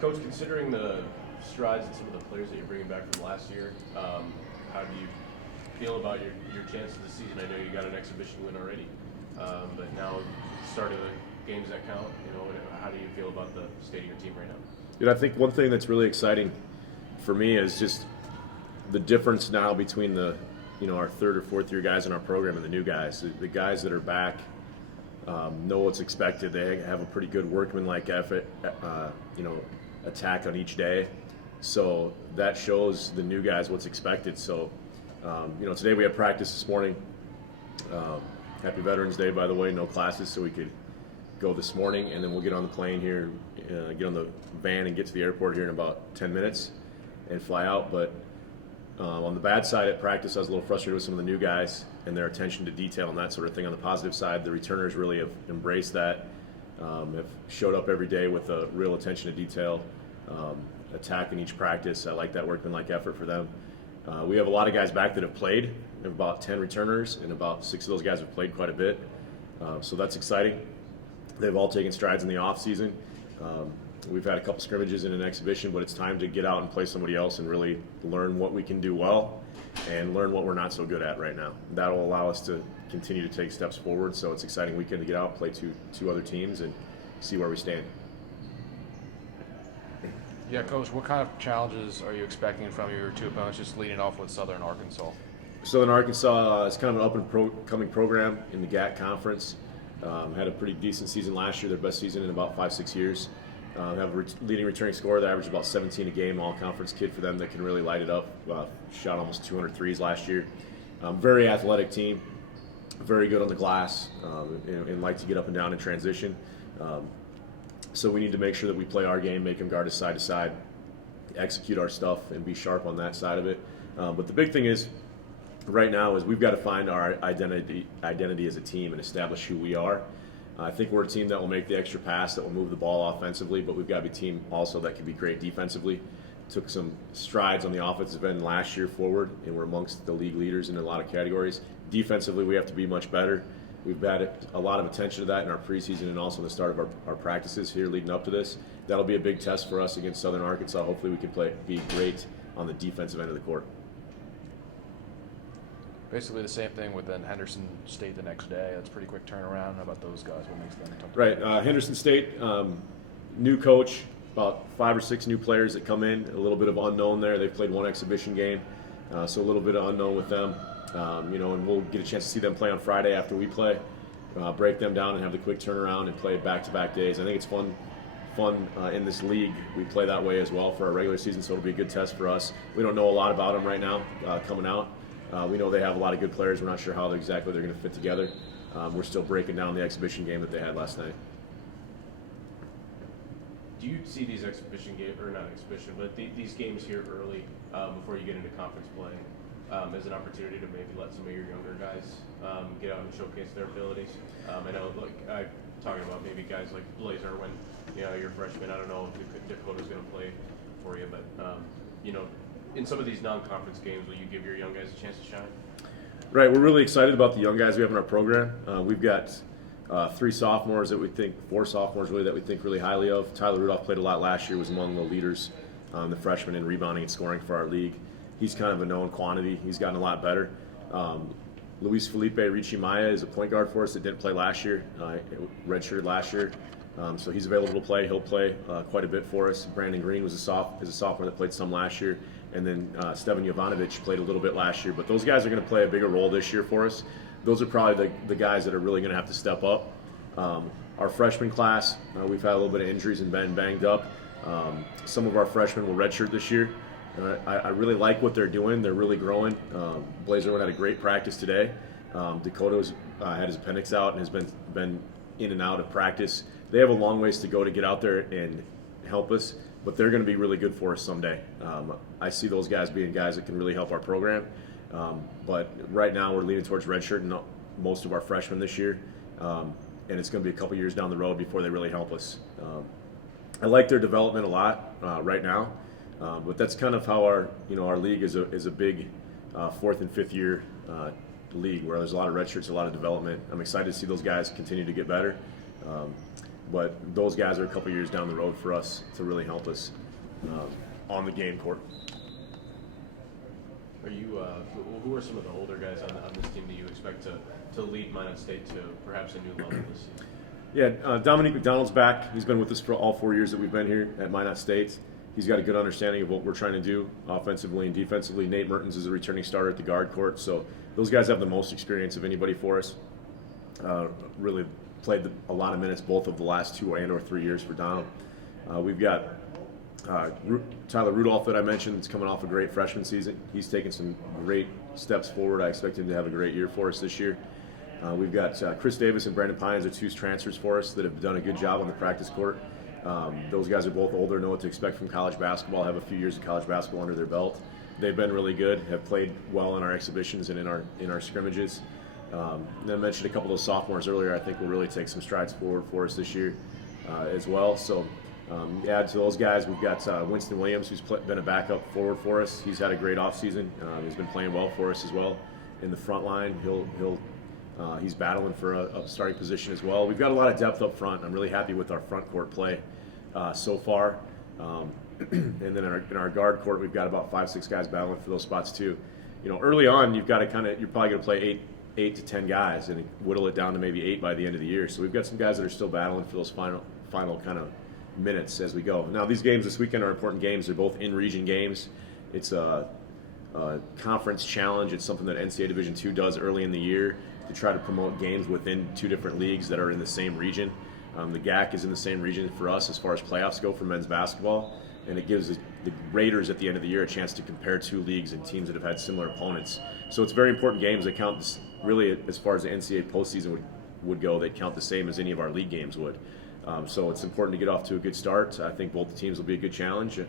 Coach, considering the strides and some of the players that you're bringing back from last year, how do you feel about your chances this season? I know you got an exhibition win already, but now start of the games that count. How do you feel about the state of your team right now? Dude, I think one thing that's really exciting for me is just the difference now between our third or fourth year guys in our program and the new guys. The guys that are back know what's expected. They have a pretty good workmanlike effort, attack on each day. So that shows the new guys what's expected. So, today we had practice this morning. Happy Veterans Day, by the way. No classes, so we could go this morning, and then we'll get on the plane here, get on the van and get to the airport here in about 10 minutes and fly out. But on the bad side at practice, I was a little frustrated with some of the new guys and their attention to detail and that sort of thing. On the positive side, the returners really have embraced that, have showed up every day with a real attention to detail, attack in each practice. I like that workmanlike effort for them. We have a lot of guys back that have played. We have about 10 returners, and about 6 of those guys have played quite a bit. So that's exciting. They've all taken strides in the off season. We've had a couple scrimmages in an exhibition, but it's time to get out and play somebody else and really learn what we can do well and learn what we're not so good at right now. That'll allow us to continue to take steps forward. So it's an exciting weekend to get out, play two other teams, and see where we stand. Yeah, Coach, what kind of challenges are you expecting from your two opponents, just leading off with Southern Arkansas? Southern Arkansas is kind of an up-and-coming program in the GAC conference. Had a pretty decent season last year, their best season in about 5-6 years. Have a leading returning scorer that averaged about 17 a game, all-conference kid for them that can really light it up. Shot almost 200 threes last year. Very athletic team, very good on the glass, and like to get up and down in transition. So we need to make sure that we play our game, make them guard us side to side, execute our stuff, and be sharp on that side of it. But the big thing is, right now, is we've got to find our identity as a team and establish who we are. I think we're a team that will make the extra pass, that will move the ball offensively, but we've got to be a team also that can be great defensively. Took some strides on the offensive end last year forward, and we're amongst the league leaders in a lot of categories. Defensively, we have to be much better. We've had a lot of attention to that in our preseason and also in the start of our practices here leading up to this. That'll be a big test for us against Southern Arkansas. Hopefully we can be great on the defensive end of the court. Basically the same thing with then Henderson State the next day. That's a pretty quick turnaround. How about those guys? What makes them tough? Right. Henderson State, new coach, about 5 or 6 new players that come in, a little bit of unknown there. They've played one exhibition game, so a little bit of unknown with them. And we'll get a chance to see them play on Friday after we play, break them down and have the quick turnaround and play back-to-back days. I think it's fun in this league. We play that way as well for our regular season, so it'll be a good test for us. We don't know a lot about them right now coming out. We know they have a lot of good players. We're not sure how exactly they're going to fit together. We're still breaking down the exhibition game that they had last night. Do you see these exhibition games, or not exhibition, but these games here early before you get into conference play as an opportunity to maybe let some of your younger guys get out and showcase their abilities? I know, I'm talking about maybe guys like Blazer when you're a freshman. I don't know if Dakota's going to play for you, but in some of these non-conference games, will you give your young guys a chance to shine? Right, we're really excited about the young guys we have in our program. We've got 4 sophomores really that we think really highly of. Tyler Rudolph played a lot last year, was among the leaders, the freshmen in rebounding and scoring for our league. He's kind of a known quantity. He's gotten a lot better. Luis Felipe Richimaya is a point guard for us that didn't play last year, redshirted last year. So he's available to play. He'll play quite a bit for us. Brandon Green is a sophomore that played some last year. And then Stevan Jovanovic played a little bit last year. But those guys are going to play a bigger role this year for us. Those are probably the guys that are really going to have to step up. Our freshman class, we've had a little bit of injuries and been banged up. Some of our freshmen will redshirt this year. I really like what they're doing. They're really growing. Blazer had a great practice today. Dakota's had his appendix out and has been in and out of practice. They have a long ways to go to get out there and help us, but they're going to be really good for us someday. I see those guys being guys that can really help our program. But right now we're leaning towards redshirting most of our freshmen this year, and it's going to be a couple years down the road before they really help us. I like their development a lot right now, but that's kind of how our league is a big 4th and 5th year league where there's a lot of redshirts, a lot of development. I'm excited to see those guys continue to get better. but those guys are a couple years down the road for us to really help us on the game court. Are you? Who are some of the older guys on this team that you expect to lead Minot State to perhaps a new level this season? Yeah, Dominique McDonald's back. He's been with us for all 4 years that we've been here at Minot State. He's got a good understanding of what we're trying to do offensively and defensively. Nate Mertens is a returning starter at the guard court, so those guys have the most experience of anybody for us. Really played a lot of minutes both of the last 2 and/or 3 years for Donald. We've got Tyler Rudolph that I mentioned. Is coming off a great freshman season. He's taken some great steps forward. I expect him to have a great year for us this year. We've got Chris Davis and Brandon Pines are 2 transfers for us that have done a good job on the practice court. Those guys are both older, know what to expect from college basketball, have a few years of college basketball under their belt. They've been really good, have played well in our exhibitions and in our scrimmages. Then I mentioned a couple of those sophomores earlier. I think will really take some strides forward for us this year as well. So add to those guys, we've got Winston Williams, who's been a backup forward for us. He's had a great offseason. He's been playing well for us as well in the front line. He's battling for a starting position as well. We've got a lot of depth up front. I'm really happy with our front court play so far. And then in our guard court, we've got about 5-6 guys battling for those spots too. Early on, you're probably going to play 8 to 10 guys and whittle it down to maybe 8 by the end of the year. So we've got some guys that are still battling for those final kind of minutes as we go. Now, these games this weekend are important games. They're both in-region games. It's a conference challenge. It's something that NCAA Division II does early in the year to try to promote games within 2 different leagues that are in the same region. The GAC is in the same region for us as far as playoffs go for men's basketball, and it gives the Raiders at the end of the year a chance to compare 2 leagues and teams that have had similar opponents. So it's very important games that count really as far as the NCAA postseason would go. They count the same as any of our league games would. So it's important to get off to a good start. I think both the teams will be a good challenge.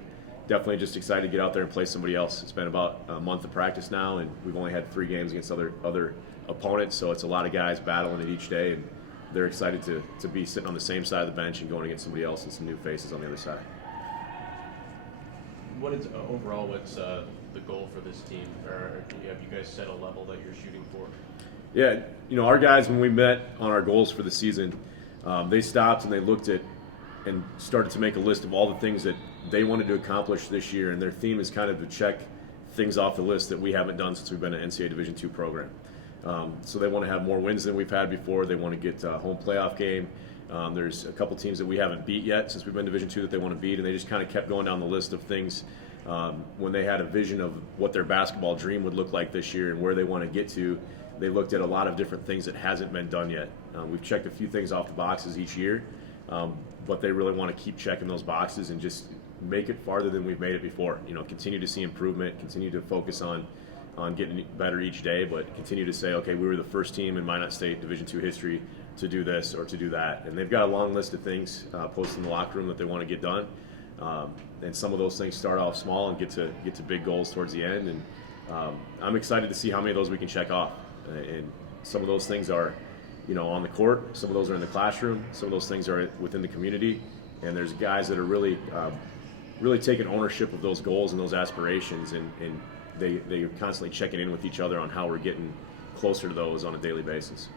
Definitely just excited to get out there and play somebody else. It's been about a month of practice now, and we've only had 3 games against other opponents, so it's a lot of guys battling it each day, and they're excited to be sitting on the same side of the bench and going against somebody else and some new faces on the other side. What's the goal for this team? Or have you guys set a level that you're shooting for? Yeah, our guys, when we met on our goals for the season, they stopped and they looked at and started to make a list of all the things that they wanted to accomplish this year, and their theme is kind of to check things off the list that we haven't done since we've been an NCAA Division II program. So they want to have more wins than we've had before. They want to get a home playoff game. There's a couple teams that we haven't beat yet since we've been Division II that they want to beat, and they just kind of kept going down the list of things when they had a vision of what their basketball dream would look like this year and where they want to get to. They looked at a lot of different things that hasn't been done yet. We've checked a few things off the boxes each year, but they really want to keep checking those boxes and just make it farther than we've made it before. Continue to see improvement, continue to focus on getting better each day, but continue to say, okay, we were the first team in Minot State Division II history to do this or to do that. And they've got a long list of things posted in the locker room that they want to get done. And some of those things start off small and get to big goals towards the end. And I'm excited to see how many of those we can check off. And some of those things are, on the court. Some of those are in the classroom. Some of those things are within the community. And there's guys that are really taking ownership of those goals and those aspirations, and they're constantly checking in with each other on how we're getting closer to those on a daily basis.